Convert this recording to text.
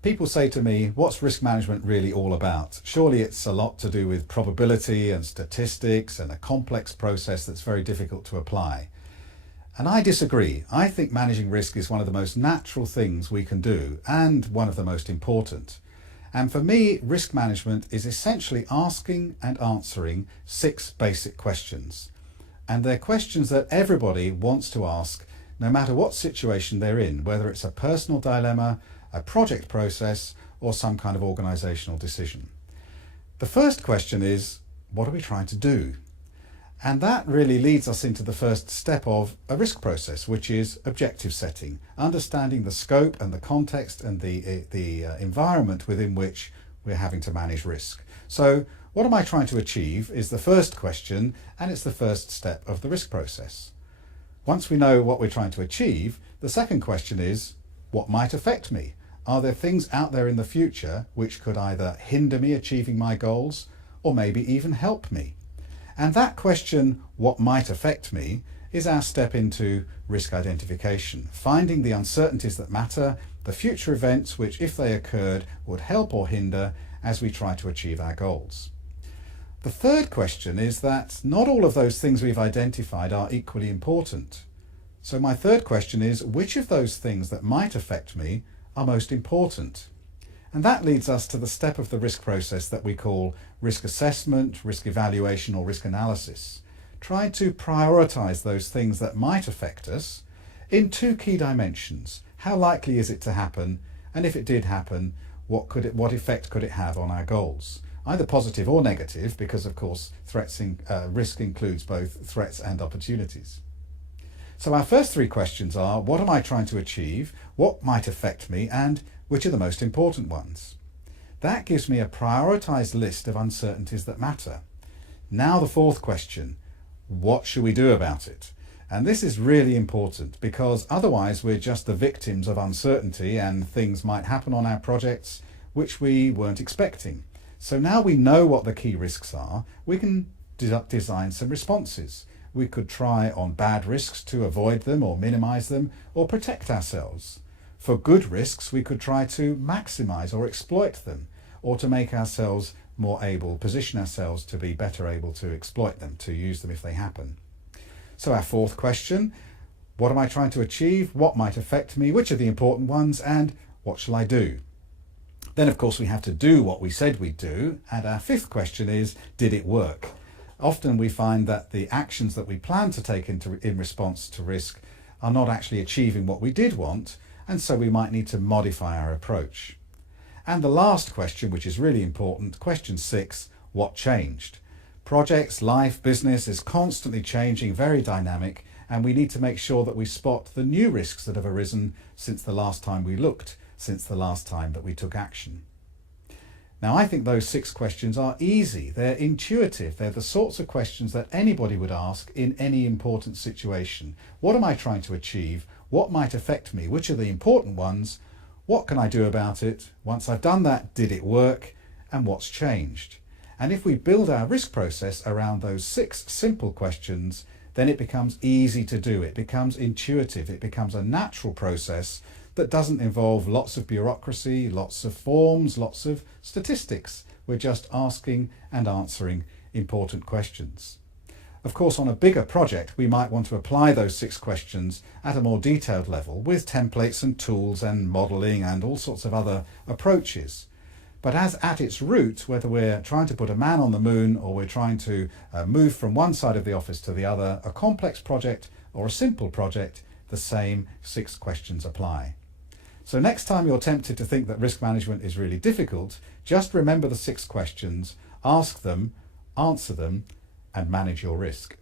People say to me, what's risk management really all about? Surely it's a lot to do with probability and statistics and a complex process that's very difficult to apply. And I disagree. I think managing risk is one of the most natural things we can do and one of the most important. And for me, risk management is essentially asking and answering 6 basic questions. And they're questions that everybody wants to ask no matter what situation they're in, whether it's a personal dilemma, a project process, or some kind of organisational decision. The first question is, what are we trying to do? And that really leads us into the first step of a risk process, which is objective setting, understanding the scope and the context and the environment within which we're having to manage risk. So what am I trying to achieve is the first question, and it's the first step of the risk process. Once we know what we're trying to achieve, the second question is, what might affect me? Are there things out there in the future which could either hinder me achieving my goals or maybe even help me? And that question, what might affect me, is our step into risk identification, finding the uncertainties that matter, the future events which, if they occurred, would help or hinder as we try to achieve our goals. The third question is that not all of those things we've identified are equally important. So my third question is, which of those things that might affect me are most important? And that leads us to the step of the risk process that we call risk assessment, risk evaluation, or risk analysis. Try to prioritise those things that might affect us in 2 key dimensions. How likely is it to happen? And if it did happen, what effect could it have on our goals? Either positive or negative, because of course risk includes both threats and opportunities. So our first 3 questions are, what am I trying to achieve? What might affect me? And which are the most important ones? That gives me a prioritised list of uncertainties that matter. Now the 4th question, what should we do about it? And this is really important because otherwise we're just the victims of uncertainty and things might happen on our projects which we weren't expecting. So now we know what the key risks are, we can design some responses. We could try on bad risks to avoid them or minimise them or protect ourselves. For good risks, we could try to maximise or exploit them, or to make ourselves more able, position ourselves to be better able to exploit them, to use them if they happen. So our 4th question, what am I trying to achieve? What might affect me? Which are the important ones? And what shall I do? Then of course we have to do what we said we'd do. And our 5th question is, did it work? Often we find that the actions that we plan to take in response to risk are not actually achieving what we did want, and so we might need to modify our approach. And the last question, which is really important, question 6, what changed? Projects, life, business is constantly changing, very dynamic, and we need to make sure that we spot the new risks that have arisen since the last time we looked, since the last time that we took action. Now I think those 6 questions are easy, they're intuitive, they're the sorts of questions that anybody would ask in any important situation. What am I trying to achieve? What might affect me? Which are the important ones? What can I do about it? Once I've done that, did it work? And what's changed? And if we build our risk process around those 6 simple questions, then it becomes easy to do. It becomes intuitive. It becomes a natural process that doesn't involve lots of bureaucracy, lots of forms, lots of statistics. We're just asking and answering important questions. Of course, on a bigger project, we might want to apply those 6 questions at a more detailed level with templates and tools and modelling and all sorts of other approaches. But as at its root, whether we're trying to put a man on the moon or we're trying to move from one side of the office to the other, a complex project or a simple project, the same 6 questions apply. So next time you're tempted to think that risk management is really difficult, just remember the 6 questions, ask them, answer them, and manage your risk.